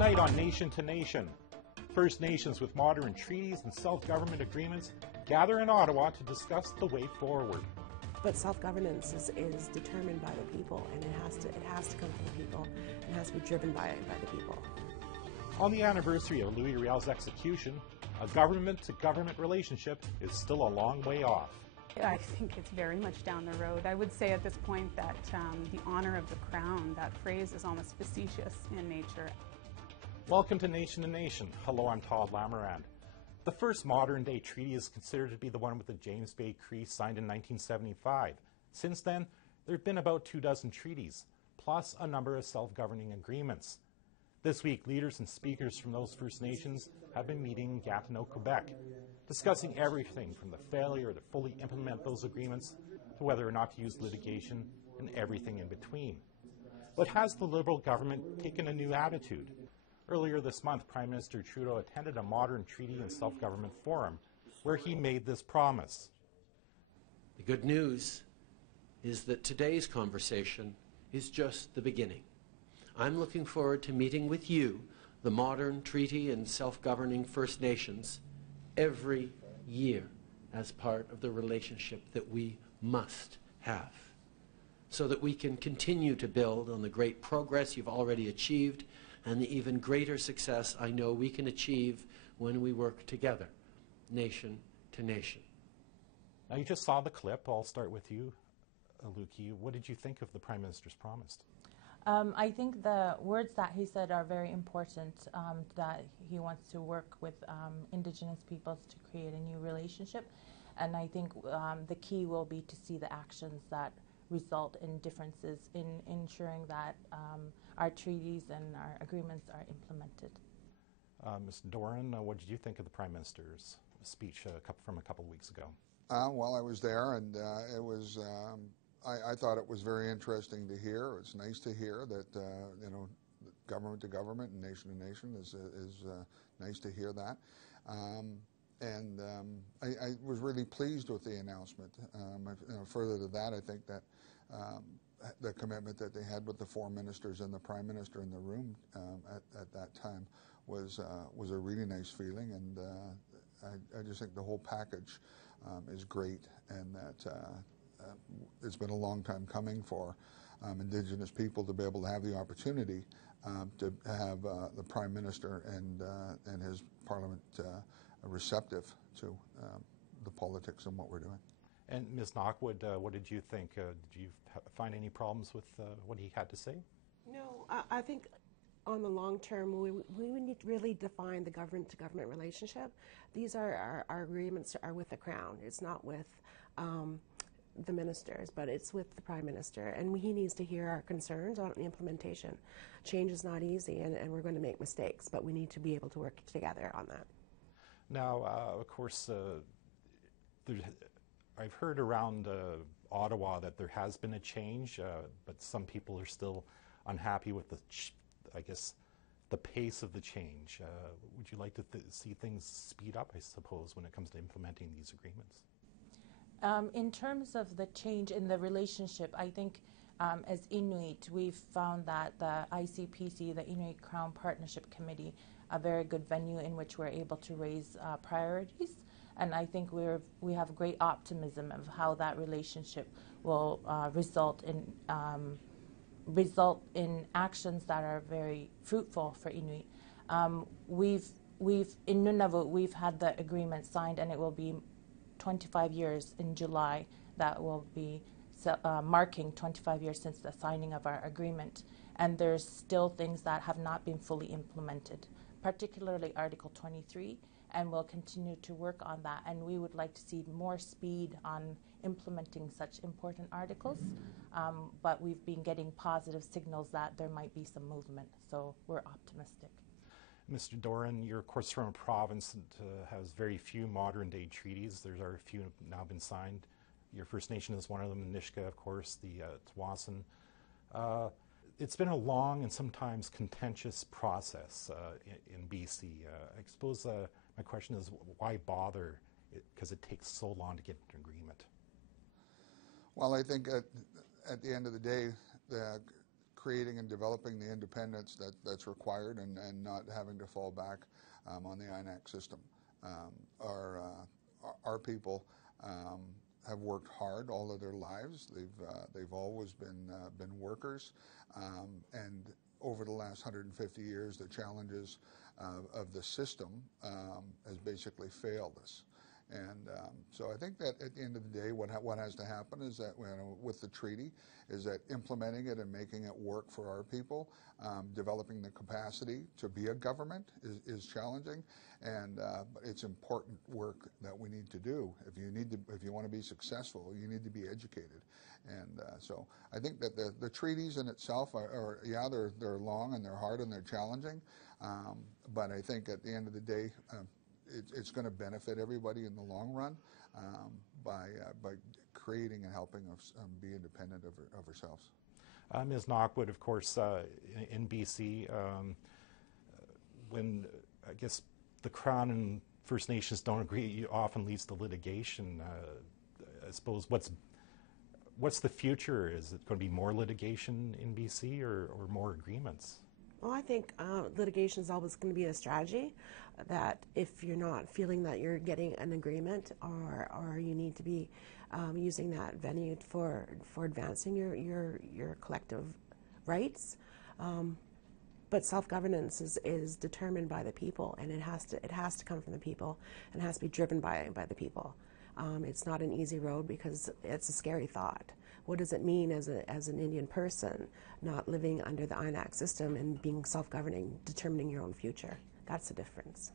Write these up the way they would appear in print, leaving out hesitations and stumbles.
Tonight on Nation to Nation, First Nations with modern treaties and self-government agreements gather in Ottawa to discuss the way forward. But self-governance is determined by the people, and it has to come from the people, and it has to be driven by the people. On the anniversary of Louis Riel's execution, a government-to-government relationship is still a long way off. I think it's very much down the road. I would say at this point that the honor of the crown, that phrase is almost facetious in nature. Welcome to Nation to Nation. Hello, I'm Todd Lamarand. The first modern-day treaty is considered to be the one with the James Bay Cree signed in 1975. Since then, there have been about 24 treaties, plus a number of self-governing agreements. This week, leaders and speakers from those First Nations have been meeting in Gatineau, Quebec, discussing everything from the failure to fully implement those agreements to whether or not to use litigation and everything in between. But has the Liberal government taken a new attitude? Earlier this month, Prime Minister Trudeau attended a modern treaty and self-government forum where he made this promise. The good news is that today's conversation is just the beginning. I'm looking forward to meeting with you, the modern treaty and self-governing First Nations, every year as part of the relationship that we must have, so that we can continue to build on the great progress you've already achieved and the even greater success I know we can achieve when we work together, nation to nation. Now, you just saw the clip. I'll start with you, Luki. What did you think of the Prime Minister's promise? I think the words that he said are very important, that he wants to work with Indigenous peoples to create a new relationship. And I think the key will be to see the actions that result in differences in ensuring that our treaties and our agreements are implemented. Ms. Doran, what did you think of the Prime Minister's speech from a couple of weeks ago? Well, I was there, and it was. I thought it was very interesting to hear. It's nice to hear that government to government and nation to nation is nice to hear that. I was really pleased with the announcement. Further to that, I think that the commitment that they had with the four ministers and the Prime Minister in the room at that time was a really nice feeling, and I just think the whole package is great, and that it's been a long time coming for Indigenous people to be able to have the opportunity to have the Prime Minister and his Parliament receptive to the politics and what we're doing. And Ms. Knockwood, what did you think? Did you find any problems with what he had to say? No, I think on the long term, we need to really define the government-to-government relationship. These are our agreements are with the Crown. It's not with the ministers, but it's with the Prime Minister, and he needs to hear our concerns on the implementation. Change is not easy, and we're going to make mistakes, but we need to be able to work together on that. Now, of course, I've heard around Ottawa that there has been a change, but some people are still unhappy with the pace of the change. Would you like to see things speed up, I suppose, when it comes to implementing these agreements? In terms of the change in the relationship, I think as Inuit, we've found that the ICPC, the Inuit Crown Partnership Committee, a very good venue in which we're able to raise priorities. And I think we have great optimism of how that relationship will result in actions that are very fruitful for Inuit. In Nunavut, we've had the agreement signed, and it will be 25 years in July. That will be marking 25 years since the signing of our agreement. And there's still things that have not been fully implemented, particularly Article 23, and we'll continue to work on that. And we would like to see more speed on implementing such important articles, but we've been getting positive signals that there might be some movement, so we're optimistic. Mr. Doran, you're of course from a province that has very few modern-day treaties. There are a few now been signed. Your First Nation is one of them, the Nisga'a, of course, the Tsawwassen. It's been a long and sometimes contentious process in BC. I suppose my question is, why bother? Because it takes so long to get an agreement. Well, I think at the end of the day, the creating and developing the independence that's required and not having to fall back on the INAC system. Our people have worked hard all of their lives. They've always been workers, and over the last 150 years, the challenges of the system has basically failed us. And so I think that at the end of the day, what has to happen is that with the treaty, is that implementing it and making it work for our people, developing the capacity to be a government is challenging, and but it's important work that we need to do. If you want to be successful, you need to be educated, and so I think that the treaties in itself they're long and they're hard and they're challenging, but I think at the end of the day. It's going to benefit everybody in the long run by creating and helping us be independent of ourselves. Ms. Knockwood, of course, in BC, when I guess the Crown and First Nations don't agree, it often leads to litigation. I suppose what's the future? Is it going to be more litigation in BC or more agreements? Well, I think litigation is always going to be a strategy, that if you're not feeling that you're getting an agreement or you need to be using that venue for advancing your collective rights. But self-governance is determined by the people, and it has to come from the people, and it has to be driven by the people. It's not an easy road because it's a scary thought. What does it mean as an Indian person not living under the INAC system and being self-governing, determining your own future? That's the difference.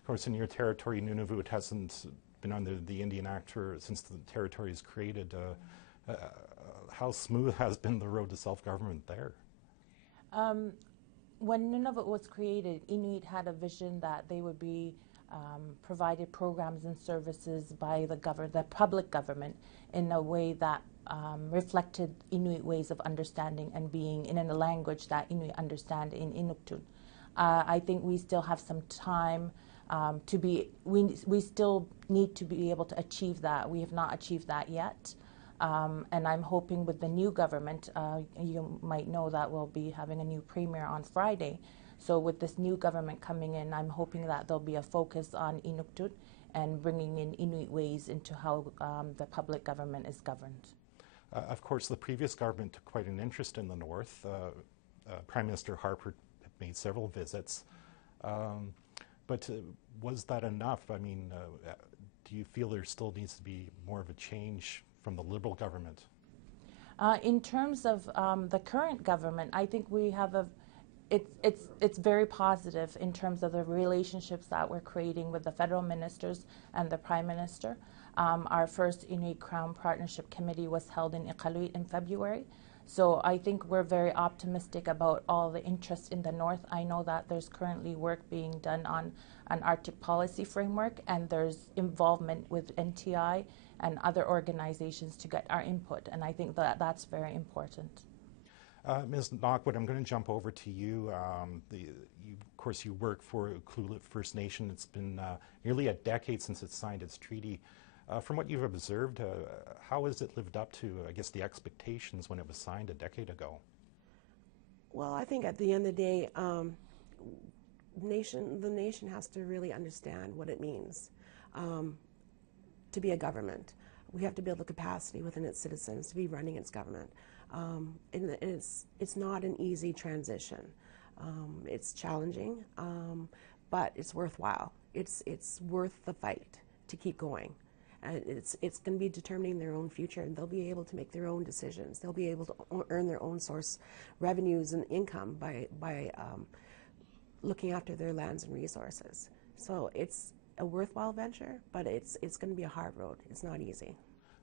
Of course, in your territory, Nunavut hasn't been under the Indian Act since the territory is created. How smooth has been the road to self-government there? When Nunavut was created, Inuit had a vision that they would be provided programs and services by the public government in a way that reflected Inuit ways of understanding and being in a language that Inuit understand in Inuktun. I think we still have some time we still need to be able to achieve that. We have not achieved that yet. And I'm hoping with the new government, you might know that we'll be having a new premier on Friday. So with this new government coming in, I'm hoping that there'll be a focus on Inuktun and bringing in Inuit ways into how the public government is governed. Of course, the previous government took quite an interest in the North. Prime Minister Harper made several visits. But was that enough? I mean, do you feel there still needs to be more of a change from the Liberal government? In terms of the current government, I think we have it's very positive in terms of the relationships that we're creating with the federal ministers and the Prime Minister. Our first Inuit Crown Partnership Committee was held in Iqaluit in February. So I think we're very optimistic about all the interest in the North. I know that there's currently work being done on an Arctic policy framework, and there's involvement with NTI and other organizations to get our input, and I think that that's very important. Ms. Knockwood, I'm going to jump over to you. Of course, you work for Iqaluit First Nation. It's been nearly a decade since it signed its treaty. From what you've observed, how has it lived up to, I guess, the expectations when it was signed a decade ago? Well, I think at the end of the day, the nation has to really understand what it means to be a government. We have to build the capacity within its citizens to be running its government. And it's not an easy transition. It's challenging, but it's worthwhile. It's worth the fight to keep going. It's going to be determining their own future, and they'll be able to make their own decisions. They'll be able to earn their own source revenues and income by looking after their lands and resources. So it's a worthwhile venture, but it's going to be a hard road. It's not easy.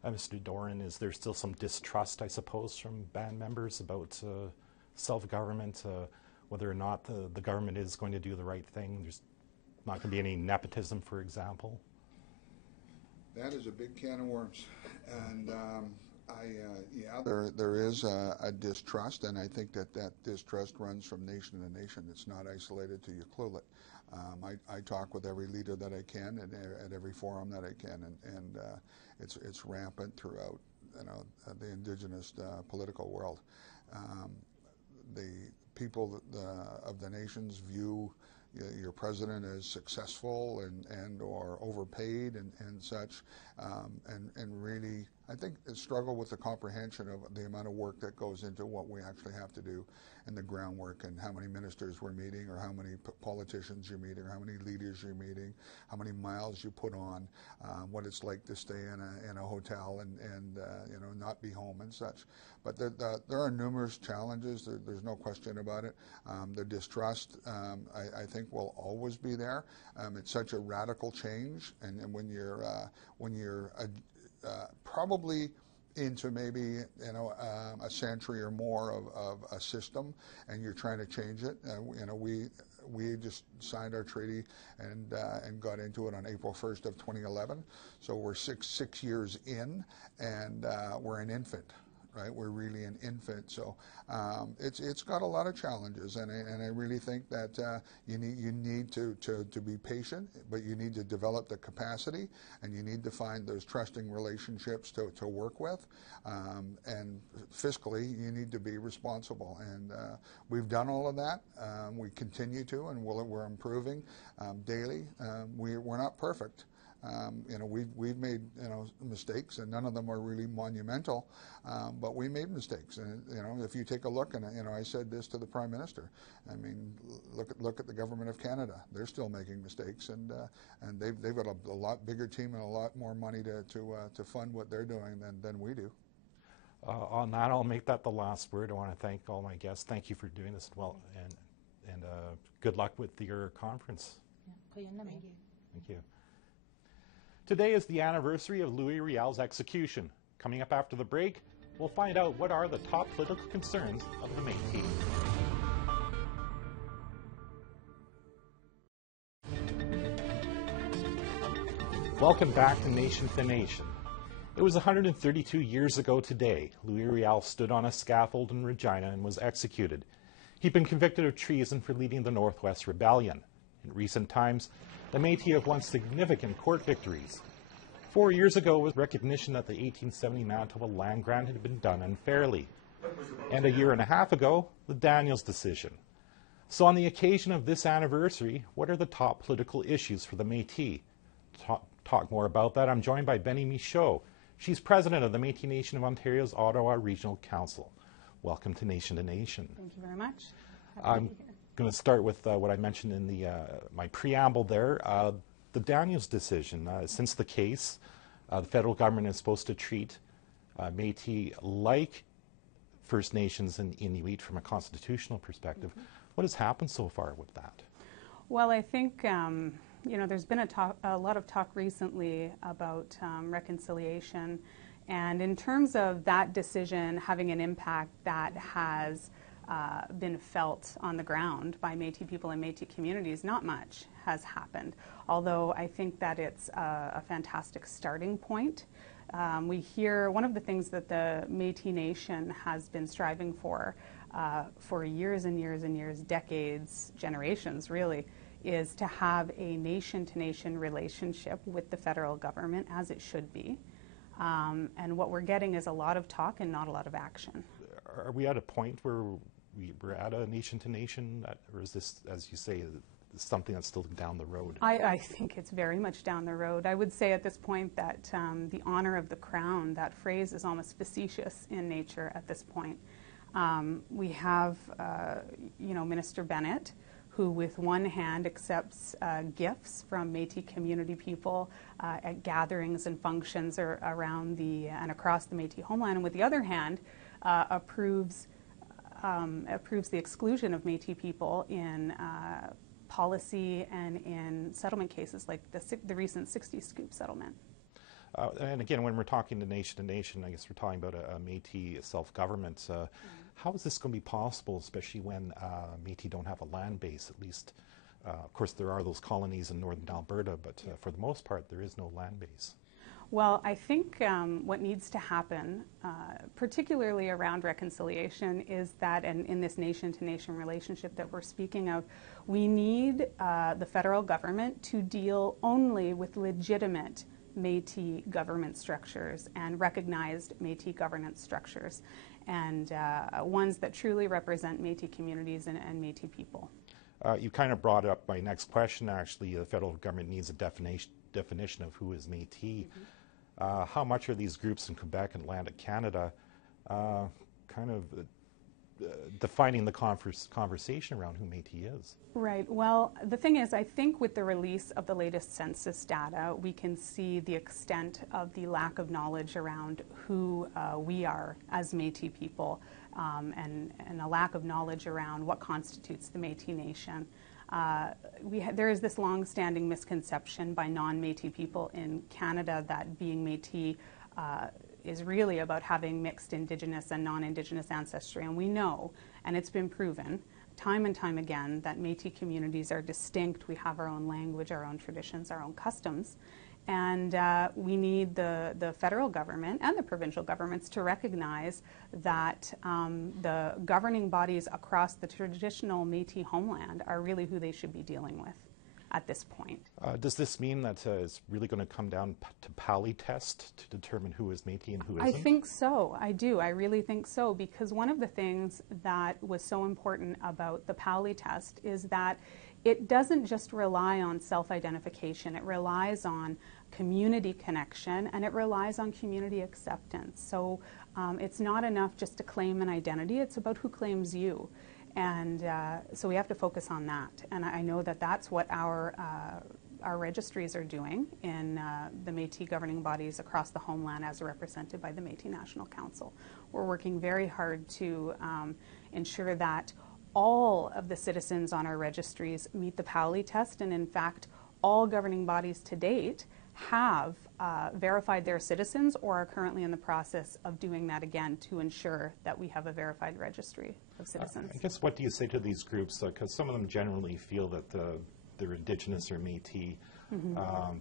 Mr. Doran, is there still some distrust, I suppose, from band members about self-government, whether or not the government is going to do the right thing? There's not going to be any nepotism, for example? That is a big can of worms, and there is a distrust, and I think that distrust runs from nation to nation. It's not isolated to Iqaluit. I talk with every leader that I can at every forum that I can, and it's rampant throughout the Indigenous political world. the people of the nations view your president as successful and or overpaid and such, and really, I think, struggle with the comprehension of the amount of work that goes into what we actually have to do and the groundwork, and how many ministers we're meeting, or how many politicians you're meeting, or how many leaders you're meeting, how many miles you put on, what it's like to stay in a hotel and not be home and such. But there are numerous challenges. There's no question about it. The distrust, I think, will always be there. It's such a radical change, and when you're probably into maybe a century or more of a system, and you're trying to change it. We just signed our treaty and got into it on April 1st of 2011. So we're six years in, and we're an infant. Right, we're really an infant, so it's got a lot of challenges, and I really think that you need to be patient, but you need to develop the capacity, and you need to find those trusting relationships to work with, and fiscally you need to be responsible, and we've done all of that. We continue to, and we're improving daily. We're not perfect. We've made mistakes, and none of them are really monumental, but we made mistakes. And if you take a look, and I said this to the Prime Minister, I mean, look at the government of Canada. They're still making mistakes, and they've got a lot bigger team and a lot more money to fund what they're doing than we do. On that, I'll make that the last word. I want to thank all my guests. Thank you for doing this well, and good luck with your conference. Thank you. Thank you. Today is the anniversary of Louis Riel's execution. Coming up after the break, we'll find out what are the top political concerns of the Métis. Welcome back to Nation to Nation. It was 132 years ago today, Louis Riel stood on a scaffold in Regina and was executed. He'd been convicted of treason for leading the Northwest Rebellion. In recent times, the Métis have won significant court victories. 4 years ago was recognition that the 1870 Manitoba land grant had been done unfairly. And a year and a half ago, the Daniels decision. So on the occasion of this anniversary, what are the top political issues for the Métis? To talk more about that, I'm joined by Benny Michaud. She's president of the Métis Nation of Ontario's Ottawa Regional Council. Welcome to Nation. Thank you very much. I'm going to start with what I mentioned in my preamble there. The Daniels decision. Since the case, the federal government is supposed to treat Métis like First Nations and Inuit from a constitutional perspective. What has happened so far with that? Well, I think there's been a lot of talk recently about reconciliation, and in terms of that decision having an impact that has been felt on the ground by Métis people and Métis communities, not much has happened. Although I think that it's a fantastic starting point. We hear one of the things that the Métis Nation has been striving for years and years and years, decades, generations really, is to have a nation-to-nation relationship with the federal government, as it should be. And what we're getting is a lot of talk and not a lot of action. Are we at a point where we're at a nation-to-nation, or is this, as you say, something that's still down the road? I think it's very much down the road. I would say at this point that the honor of the crown, that phrase is almost facetious in nature at this point. We have, Minister Bennett, who with one hand accepts gifts from Métis community people at gatherings and functions around and across the Métis homeland, and with the other hand approves the exclusion of Métis people in policy and in settlement cases like the recent 60 Scoop settlement. And again, when we're talking to nation, I guess we're talking about a Métis self-government. How is this going to be possible, especially when Métis don't have a land base, at least? Of course, there are those colonies in northern Alberta, but for the most part, there is no land base. Well, I think what needs to happen, particularly around reconciliation, is that, and in this nation-to-nation relationship that we're speaking of, we need the federal government to deal only with legitimate Métis government structures and recognized Métis governance structures, and ones that truly represent Métis communities and Métis people. You kind of brought up my next question, actually. The federal government needs a definition of who is Métis. How much are these groups in Quebec and Atlantic Canada kind of defining the conversation around who Métis is? Right. Well, the thing is, I think with the release of the latest census data, we can see the extent of the lack of knowledge around who we are as Métis people, and a lack of knowledge around what constitutes the Métis Nation. There is this long-standing misconception by non-Métis people in Canada that being Métis is really about having mixed Indigenous and non-Indigenous ancestry. And we know, and it's been proven time and time again, that Métis communities are distinct. We have our own language, our own traditions, our own customs. And we need the federal government and the provincial governments to recognize that the governing bodies across the traditional Métis homeland are really who they should be dealing with at this point. Does this mean that it's really going to come down to Polytest to determine who is Métis and who isn't? I think so. I do. I really think so, because one of the things that was so important about the Polytest is that it doesn't just rely on self-identification. It relies on community connection, and it relies on community acceptance. So it's not enough just to claim an identity. It's about who claims you. And so we have to focus on that. And I know that that's what our registries are doing in the Métis governing bodies across the homeland as represented by the Métis National Council. We're working very hard to ensure that all of the citizens on our registries meet the Polytest, and in fact, all governing bodies to date have verified their citizens or are currently in the process of doing that again to ensure that we have a verified registry of citizens. I guess, what do you say to these groups? Because some of them generally feel that they're Indigenous or Métis.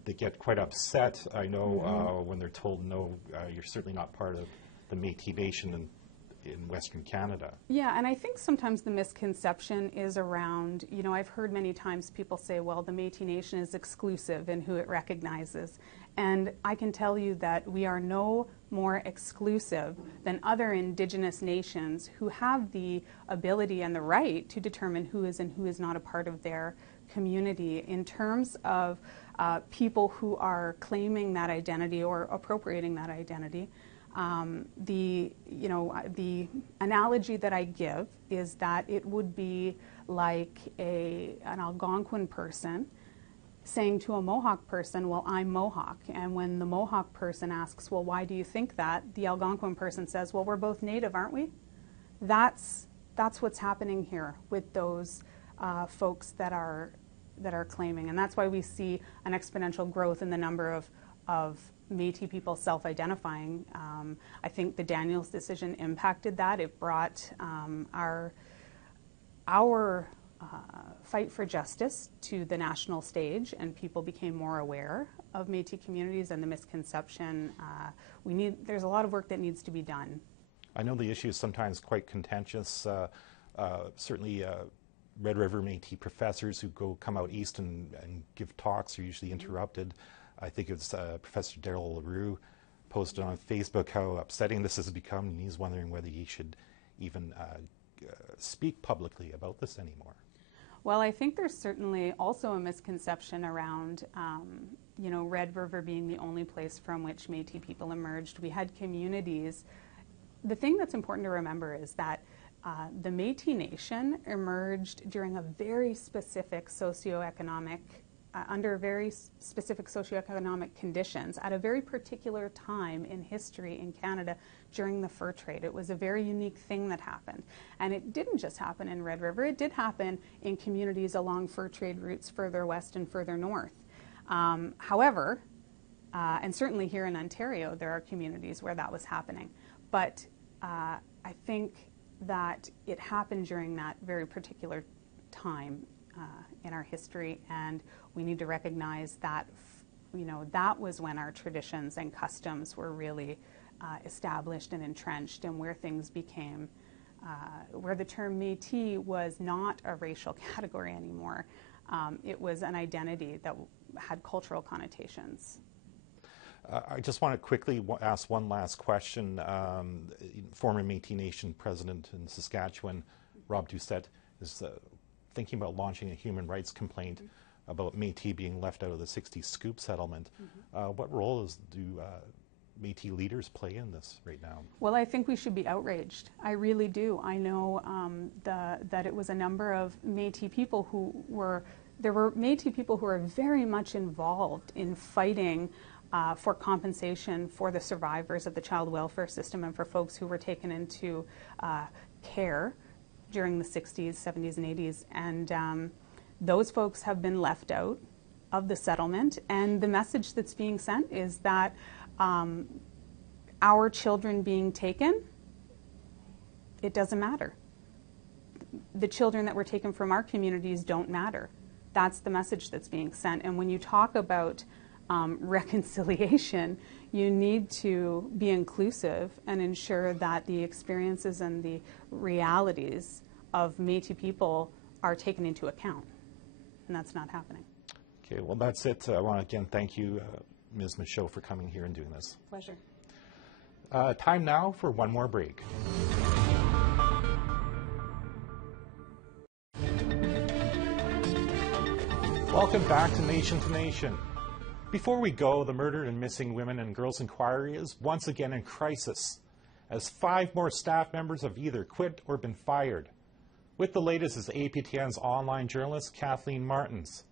They get quite upset, I know, when they're told, no, you're certainly not part of the Métis Nation in Western Canada. Yeah, and I think sometimes the misconception is around, I've heard many times people say, well, the Métis Nation is exclusive in who it recognizes. And I can tell you that we are no more exclusive than other Indigenous nations who have the ability and the right to determine who is and who is not a part of their community. In terms of people who are claiming that identity or appropriating that identity, the analogy that I give is that it would be like an Algonquin person saying to a Mohawk person, well, I'm Mohawk. And when the Mohawk person asks, well, why do you think that? The Algonquin person says, well, we're both Native, aren't we? That's what's happening here with those folks that are claiming. And that's why we see an exponential growth in the number of Métis people self-identifying. I think the Daniels decision impacted that. It brought our fight for justice to the national stage, and people became more aware of Métis communities and the misconception. There's a lot of work that needs to be done. I know the issue is sometimes quite contentious. Certainly Red River Métis professors who come out east and give talks are usually interrupted. I think it's Professor Darrell LaRue posted on Facebook how upsetting this has become, and he's wondering whether he should even speak publicly about this anymore. Well, I think there's certainly also a misconception around, Red River being the only place from which Métis people emerged. We had communities. The thing that's important to remember is that the Métis Nation emerged during a very specific socioeconomic under very specific socioeconomic conditions at a very particular time in history in Canada during the fur trade. It was a very unique thing that happened. And it didn't just happen in Red River, it did happen in communities along fur trade routes further west and further north. However, and certainly here in Ontario, there are communities where that was happening. But I think that it happened during that very particular time in our history, and we need to recognize that, that was when our traditions and customs were really established and entrenched, and where things became, where the term Métis was not a racial category anymore. It was an identity that had cultural connotations. I just want to quickly ask one last question. Former Métis Nation president in Saskatchewan, Rob Doucette, is thinking about launching a human rights complaint about Métis being left out of the 60 Scoop settlement. What role do Métis leaders play in this right now? Well, I think we should be outraged. I really do. I know that it was a number of Métis people there were Métis people who are very much involved in fighting for compensation for the survivors of the child welfare system and for folks who were taken into care during the 60s, 70s, and 80s. And those folks have been left out of the settlement. And the message that's being sent is that our children being taken, it doesn't matter. The children that were taken from our communities don't matter. That's the message that's being sent. And when you talk about reconciliation, you need to be inclusive and ensure that the experiences and the realities of Métis people are taken into account. And that's not happening. Okay, well, that's it. I want to again thank you, Ms. Michaud, for coming here and doing this. Pleasure. Time now for one more break. Welcome back to Nation to Nation. Before we go, the Murdered and Missing Women and Girls Inquiry is once again in crisis, as 5 more staff members have either quit or been fired. With the latest is APTN's online journalist, Kathleen Martins.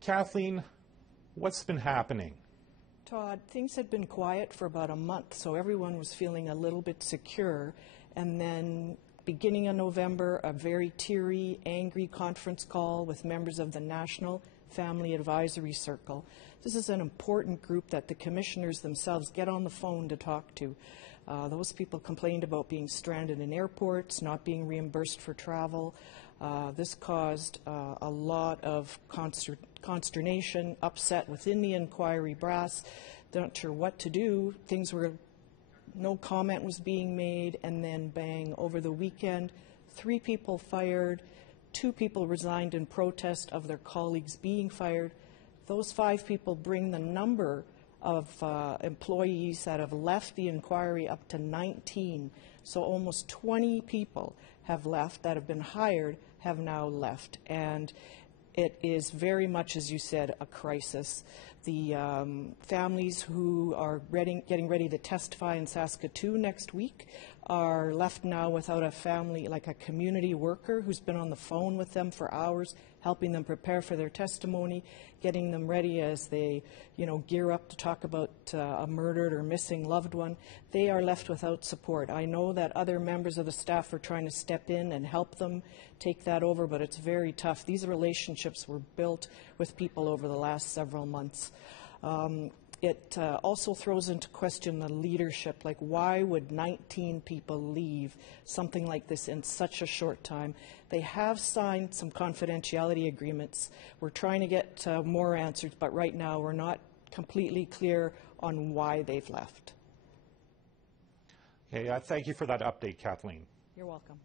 Kathleen, what's been happening? Todd, things had been quiet for about a month, so everyone was feeling a little bit secure. And then beginning of November, a very teary, angry conference call with members of the National Family Advisory Circle. This is an important group that the commissioners themselves get on the phone to talk to. Those people complained about being stranded in airports, not being reimbursed for travel. This caused a lot of consternation, upset within the inquiry brass. They're not sure what to do. No comment was being made, and then bang, over the weekend, 3 people fired, 2 people resigned in protest of their colleagues being fired. Those 5 people bring the number of employees that have left the inquiry up to 19. So almost 20 people have left that have been hired, have now left. And it is very much, as you said, a crisis. The families who are getting ready to testify in Saskatoon next week are left now without a family, like a community worker who's been on the phone with them for hours, helping them prepare for their testimony, getting them ready as they, gear up to talk about a murdered or missing loved one. They are left without support. I know that other members of the staff are trying to step in and help them take that over, but it's very tough. These relationships were built with people over the last several months. It also throws into question the leadership. Like, why would 19 people leave something like this in such a short time? They have signed some confidentiality agreements. We're trying to get more answers, but right now we're not completely clear on why they've left. Okay, thank you for that update, Kathleen. You're welcome.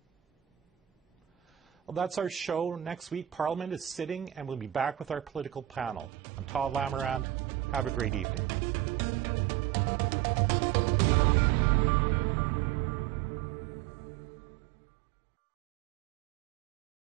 Well, that's our show. Next week, Parliament is sitting, and we'll be back with our political panel. I'm Todd Lamarand. Have a great evening.